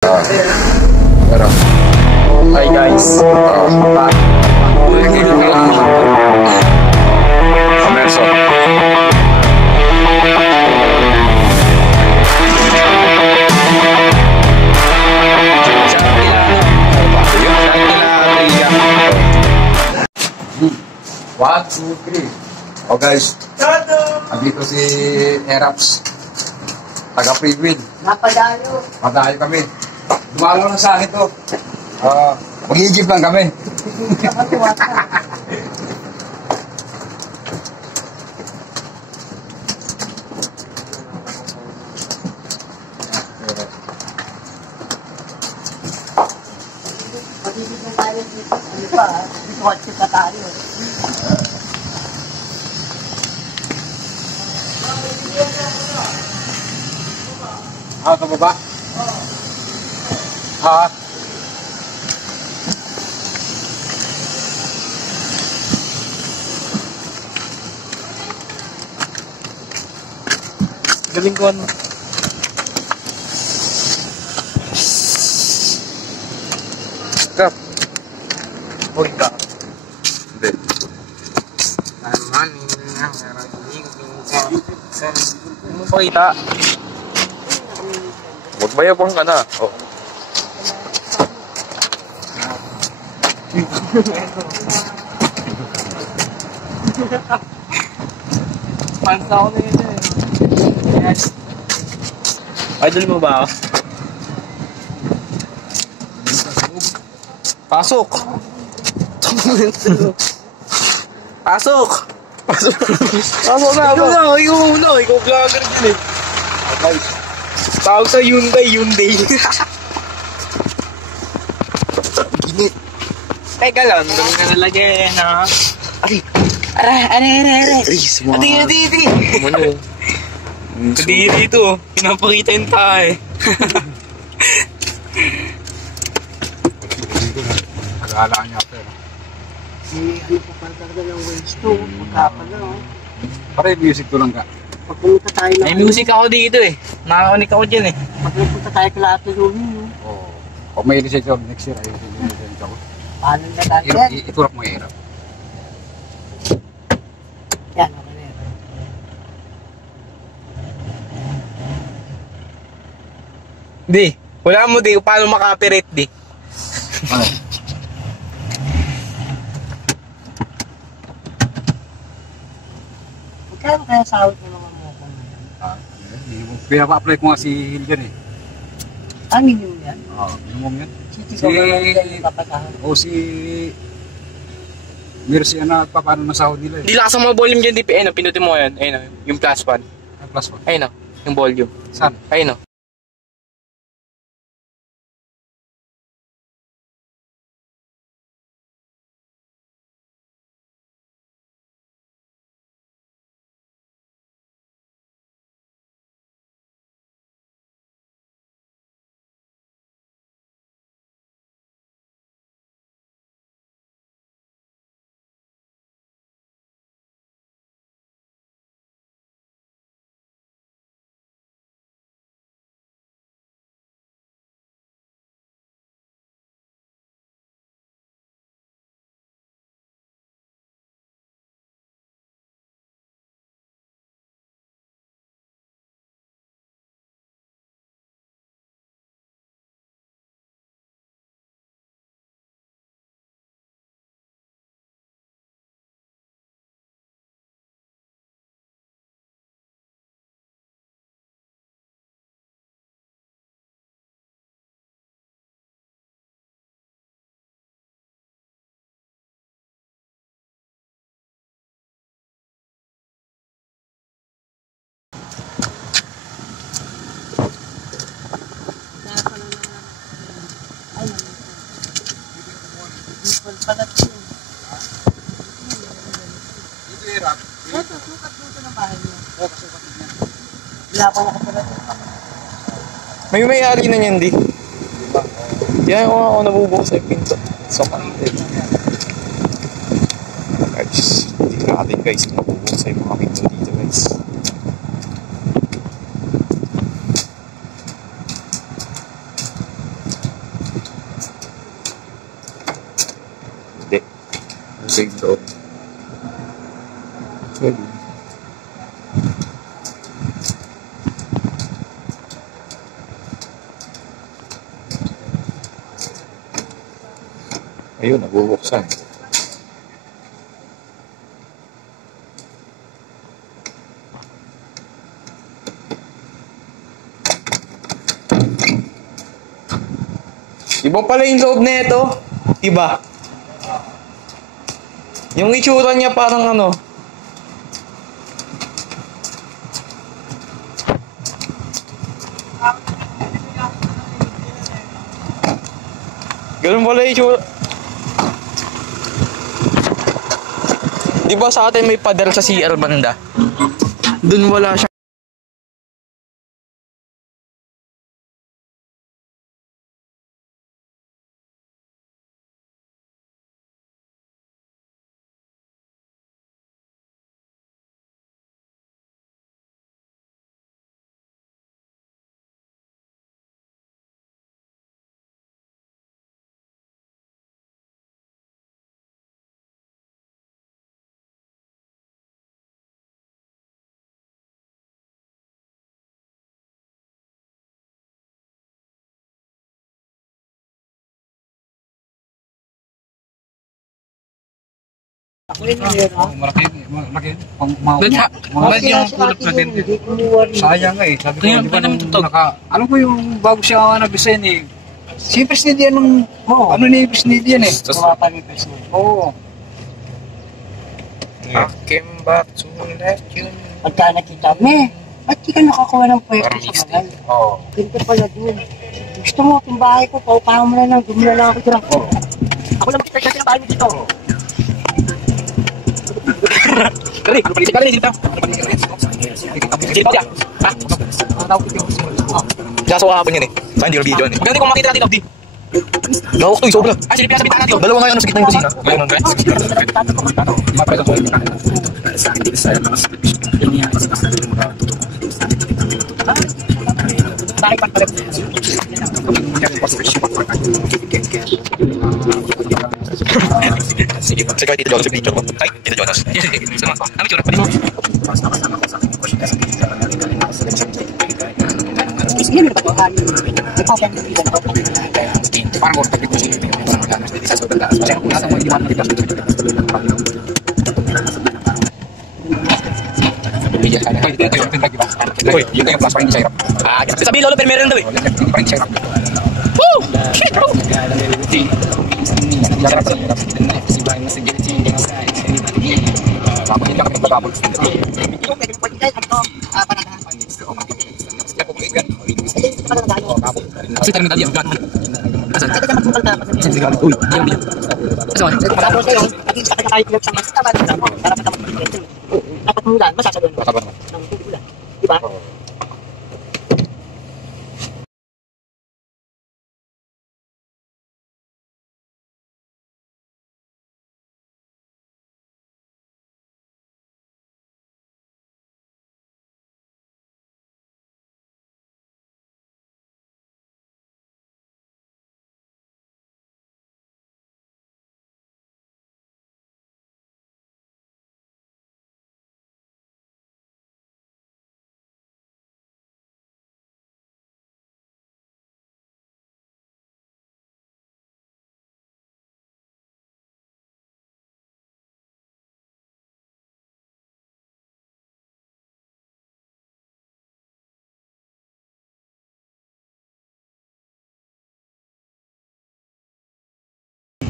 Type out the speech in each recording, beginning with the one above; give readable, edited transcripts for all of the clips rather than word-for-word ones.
Pero, hi guys. Kamerso. One, two, three. Oh guys, andito si Eraps. Taga-Freewin. Napadayo. Madayo kami. Dumalo na sa akin to. Mag-i-jeep lang kami. Pag-ibig ng tayo dito. Ano pa? Kotse pa tayo. Ito baba? Galing ko ano. Kap. Huwag ka. Hindi. Ano mo pakita? Huwag mayabang ka na. Oh. Pansa ko na yun eh. Idol mo ba ako? Pasok! Pasok! Pasok! Pasok na ba? Ikaw muna. Ikaw vlogger din eh. Tawag sa Hyundai. Ginit. Teka lang, dami ka nalagyan ha. Aray. Ati. Ano? Hindi dito. Pinapakita yung tae. Nag-aalaan niya ako. Ano pa pala talaga ng waste to? Magkapa na oh. Pare, music ko lang ka. Pag pumunta tayo na. May music ako dito eh. Nakakanik ako dyan eh. Pag pumunta tayo kala Ate Lumi no. Oo. Pag may research ako next year, ayun yung research ako. Paano na natin? Itulak mo hirap. Yan, okay na yan. Di. Wala mo di. Paano makapirate di? Ano? Magkano kaya sahod ng mga mukong na yan? Pinapa-apply ko nga si Hilgan eh. Minimum yan? Oo, minimum yan. City government yan yung papasahod. O si Mercy na paano na sahod nila eh. Di lakas ang mga volume dyan. Ayun o, pinutin mo yan. Ayun o, yung plus one. Plus one. Ayun o, yung volume. Saan? Ayun o. Pagpalat yun. Dito hirap. Ito, sukat dito ng bahay niya. Oo, kasukat niya. Wala pa nakapalat yun. May may-ari na niyan di. Yan ako nabubukas sa pinto. Sa kanil. Guys, tingnan natin guys. Nabubukas sa mga pinto dito guys. sa yung loob. Pwede. Ayun, nabubuksan. Iba pala yung loob na ito. Iba. Yung itsura niya parang ano. Ganun pala yung itsura. Di ba sa atin may pader sa CR banda? Dun wala siya. Malaki. Malaki yung kulap na din. Sayang nga eh. Sabi ko, di ba nung ano ko yung bago siya nag-design eh. Si Presnid yan nung, ano ni Presnid yan eh. Oo. I came back to let you. Pagka nakita mo, ba't di ka nakakuha ng pwesto sa bahay? Oo. Ganito pala dun. Gusto mo, itong bahay ko, paupahan mo na lang, gumula lang ako dyan. Ako lang makita siya ng bahay mo dito. Kali, panisip ka rin dito. Sige pa siya. Ha? Kaso kahapon yan eh. Saan hindi yung video yan eh. Maganda kung makita natin, Abdi. Lawak to eh, sobra. Ay, silipin sa bitana natin. Dalawa nga yan sa gitna yung kusina. Mayroon ba? Sige pa. Sige, Tito Jonas yung picture ko. Ay, Tito Jonas. Sama. Ano yung pwede mo? Sige, meron pa ito. May papan yung bilang ko. Parang ko tapos kasi sa sobrang taas. Kasi kung nasa mo hindi man nakita. Uy, yung kaya plus pa rin sa hirap. Ah, sabi lolo pero meron daw eh. Pa rin sa hirap. Woo! Shit, bro! Tapos hindi ka kapag Kasi talagang tadi ang gano'n. Asan? Uy, Asan? tapos kayo, at least sa kahit sa mas tama sa mo, para sa tama ng dapat mulan, masasagot mo. Ng ulan. Di ba?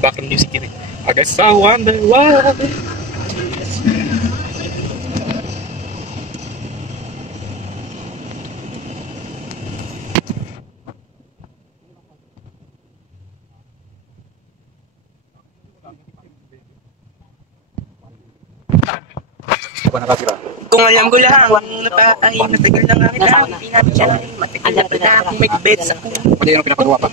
Background music yun eh. I guess I wonder why. Kung alam ko lang, ay matagal na nga kita, hindi natin siya lang, matagal na kita kung may bed sa kung. Pwede yung pinapagawa pa.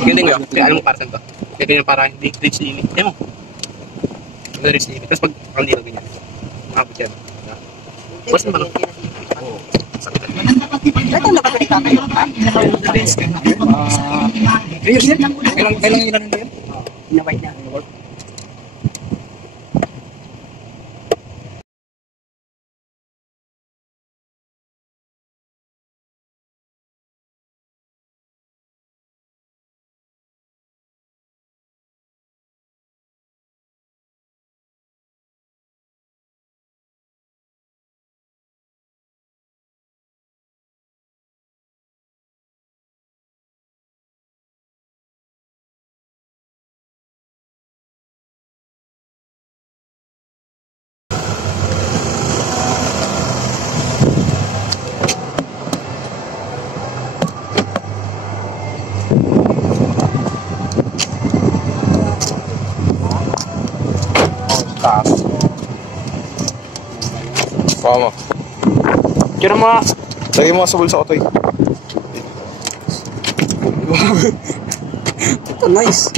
Yun din yun, kaya alam mo para saan to. Kaya ganyan para hindi reach limit. Yan mo. Hindi reach limit. Tapos pag ang dito ganyan, makapit yan. Basta naman. Oo. Ito na ba tatay. Ayos yan. Kailang ilan na yun? Inaway niya. Taas. Pama. Kira mga... Lagay mo sa bulsa ko to eh. Ito, nice.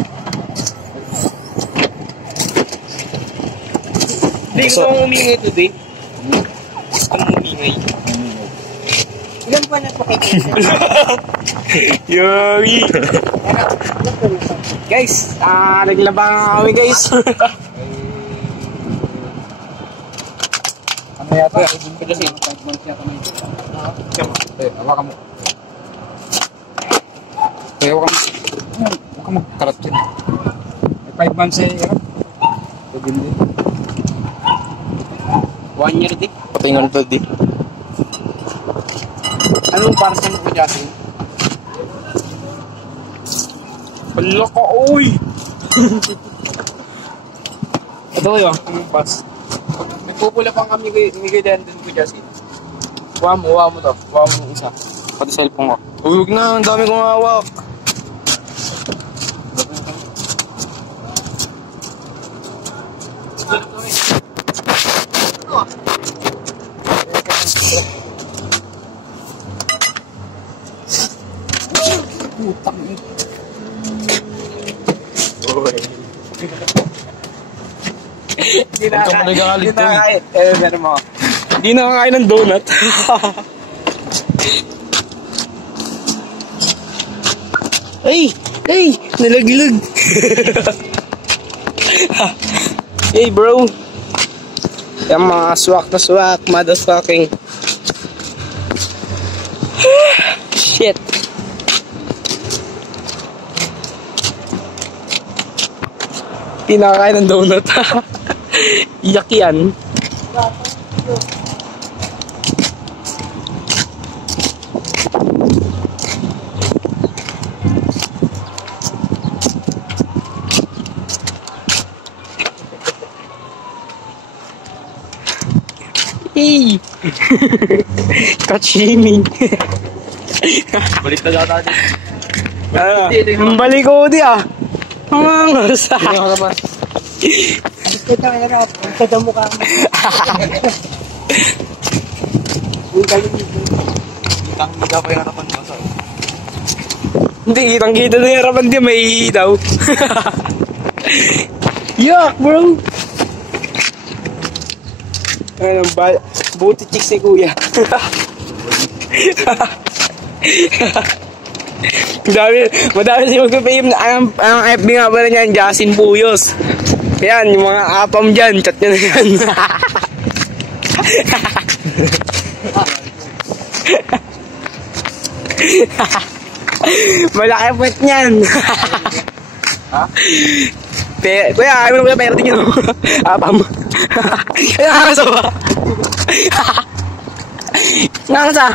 Hindi ko nang umingay today. Ang umingay. Ilan buwan na po kayo? Yari! Guys, naglabang kami guys. Ano yata? Ibig ko kasi 5 months yata na ito. Hawakan mo. Hawakan mo. Huwag ka magkarat yun. May 5 months eh. Pwede hindi. 1 year din. Patingan to di. Ano para sa mga Justin? Hala ka, oy! Ito yun, ang pass. May pupula pang kami ni Gaydan din ko Justin. Huwag mo to. Huwag mo yung isa. Pati cellphone ko. Huwag na, ang dami kong hawak. Hindi Huwag ka managalit to eh. Meron mo. Hindi nakakain ng donut. Ay! Ay! Nalaglag! Hey bro! Yung mga swak na swak, motherfucking. Shit! Hindi nakakain ng donut. Iyak yan. Hey! Kachiming. Balik na data din. Balik ko di ah. Ang sa. Kita nga na. Kita mo ka. Kitang-kita pa yung harapan mo sa. Hindi, kitang-kita na yung harapan di may daw. Yuck, bro! Ano, buti chicks ni kuya. Madami siya magpapayim na ang FB nga pala niyan, Justin Puyos. Yan, yung mga apam dyan, chat nyo na yan. Malaki puwet niyan. Ha? Kuya, ayaw mo na pera din yun. Apam. Kaya nakakasa ba? Nakakasa.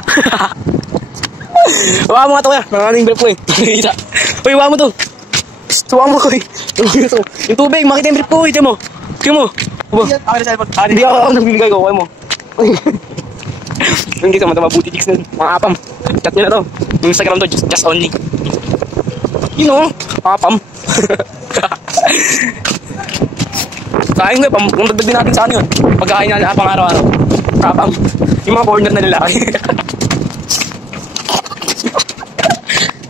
Huwag mo nga ito kuya. Maraming brief ko eh. Uy, huwag mo to. Huwag mo ko eh. Yung tubig, makita yung brief ko eh. Tiyan mo. Tiyan mo. Hindi ako nagbibigay ko. Huwag mo. Yung kita, mabuti chicks na mga apam. Chat nyo na to. Yung Instagram to, just only. You know, apam. Kain ko, kung dagdag din natin saan yun. Pagkain natin apang araw-araw. Apam. Yung mga corner na lalaki.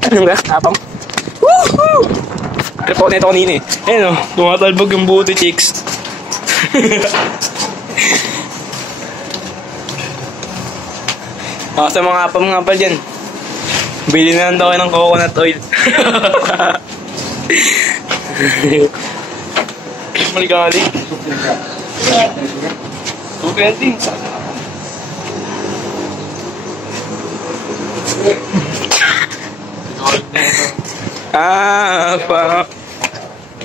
Ano ba? Apam. Woohoo! Report na ito kanina eh. Ayun o, tumatalbog yung buti chicks. Sa mga apam nga pala dyan. Bili na lang daw kayo ng coconut oil. Maligali. 220. Pa.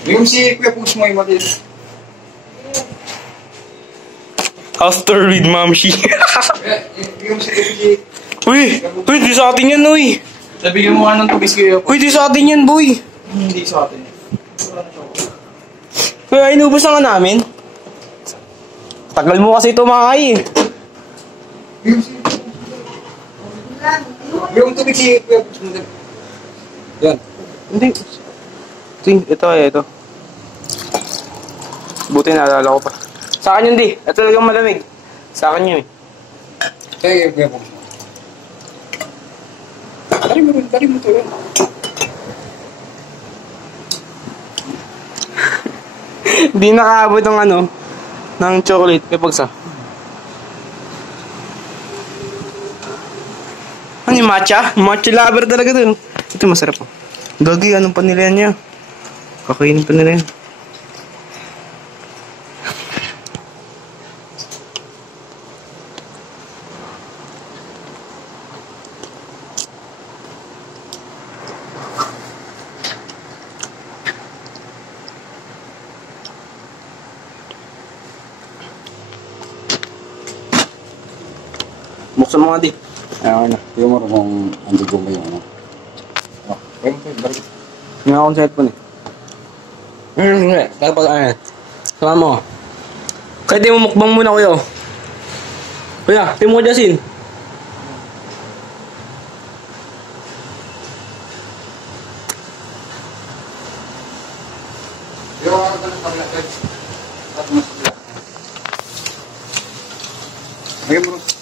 Yung si Kuya Pugs mo yung matilis. After with Mamshi. Yung si Uy, di sa atin yan, uy. Nabigyan mo nga ng tubig kayo. Uy, di sa atin yan, boy. Hindi sa atin. Kuya, inubos na nga namin. Tagal mo kasi tumakay eh. Yung tubig si Kuya Pugs mo. Yan. Hindi. Ito. Buti naalala ko pa. Sa akin yun, di. Ito talagang malamig. Sa akin yun eh. Kaya Kuya Pugs mo. Dari mo to yun. Hindi nakaabot ng ng chocolate. May pagsa. Ano yung matcha? Matcha lover talaga dun. Ito masarap po. Gagi, anong panilian niya? Kakainin pa nila yan. Buksan mo nga di. Ayaw na. Yung mo kung andi ko ba yung ano. Oh, pwede mo balik. Nga akong cellphone eh. Hindi. Tapos sama mo. Kaya di mo mukbang muna kuya. Kuya, di mo ko Jasin. Yung ano ka ng paglakas. At mas paglakas. Ayaw mo.